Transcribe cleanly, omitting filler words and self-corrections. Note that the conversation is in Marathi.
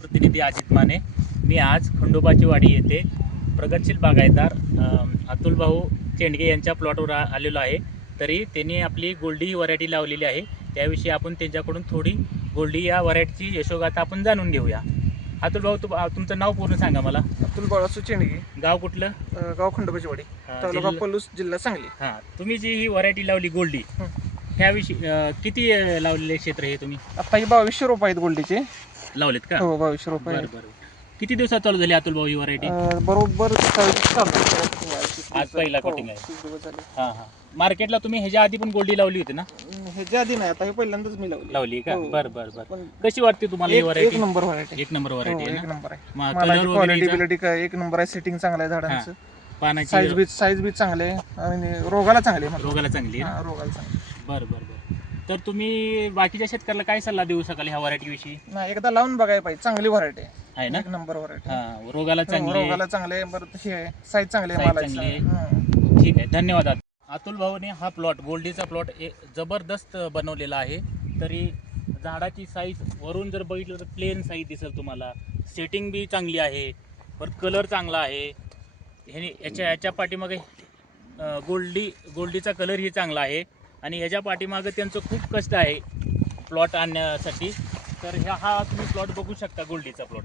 प्रतिनिधी अजित माने. मी आज खंडोबाची वाडी येथे प्रगतशील बागायतदार अतुल भाऊ चेंडगे यांच्या प्लॉटवर आलेलो आहे. तरी त्यांनी आपली गोल्डी ही व्हरायटी लावलेली आहे. त्याविषयी आपण त्यांच्याकडून थोडी गोल्डी या व्हरायटीची यशोगाथा आपण जाणून घेऊया. अतुल भाऊ, तुमचं नाव पूर्ण सांगा मला. अतुल बाळासू चेंडगे, गाव कुठलं? गाव खंडोबाची वाडी, तालुका पलूस, जिल्हा सांगली. हां, तुम्ही जी ही व्हरायटी लावली गोल्डी, त्याविषयी किती लावलेले क्षेत्र हे तुम्ही आता ही 2200 रोप आहेत गोल्डीचे. लावलेत का? हो, 2200 रोप बरं आहेत. बरं. किती दिवसात चालू झाली अतुल भाऊ ही व्हरायटी? बरोबर आज पहिला कटिंग आहे. 30 दिवस झाले. हां हां. मार्केटला तुम्ही ह्याच्या आधी पण गोल्डी लावली होती ना? ह्याच्या आधी नाही, आता हे पहिल्यांदाच मी लावली का? हो. बरं बरं बरं. पण कशी वाटते तुम्हाला ही एक व्हरायटी? नंबर व्हरायटी, एक नंबर व्हरायटी आहे एक ना? नंबर आहे. कलर मालाची क्वालिटी वगैरे बिलिटी काय एक नंबर आहे. सेटिंग चांगलं आहे झाडांचं. पानाची साईज बी चांगले आहे आणि रोगाला चांगले आहे. रोगाला चांगली आहे. रोगाला चांगले. बरं बरं बरं. तर तुम्ही बाकीच्या शेतकऱ्याला काय सल्ला देऊ शकाल ह्या व्हरायटी विषयी? नाही, एकदा लावून बघायला पाहिजे. चांगली व्हरायटी आहे ना? एक नंबर व्हरायटी. हां, रोगाला चांगली आहे. रोगाला चांगले आहे. बरं हे आहे, साईज चांगली आहे साईज मालाची. चांगली आहे. हं. ठीक आहे, धन्यवाद. अतुल भाऊने हा प्लॉट, गोल्डीचा प्लॉट जबरदस्त बनवलेला आहे. तरी झाडाची साईज वरून जर बघितलं तर प्लेन साईज दिसेल तुम्हाला. सेटिंग बी चांगली आहे. परत कलर चांगला आहे. ह्याने याच्या पाठीमागे गोल्डीचा कलरही चांगला आहे. आणि ह्याच्या पाठीमागं त्यांचं खूप कष्ट आहे प्लॉट आणण्यासाठी. तर हा तुम्ही प्लॉट बघू शकता, गोल्डीचा प्लॉट.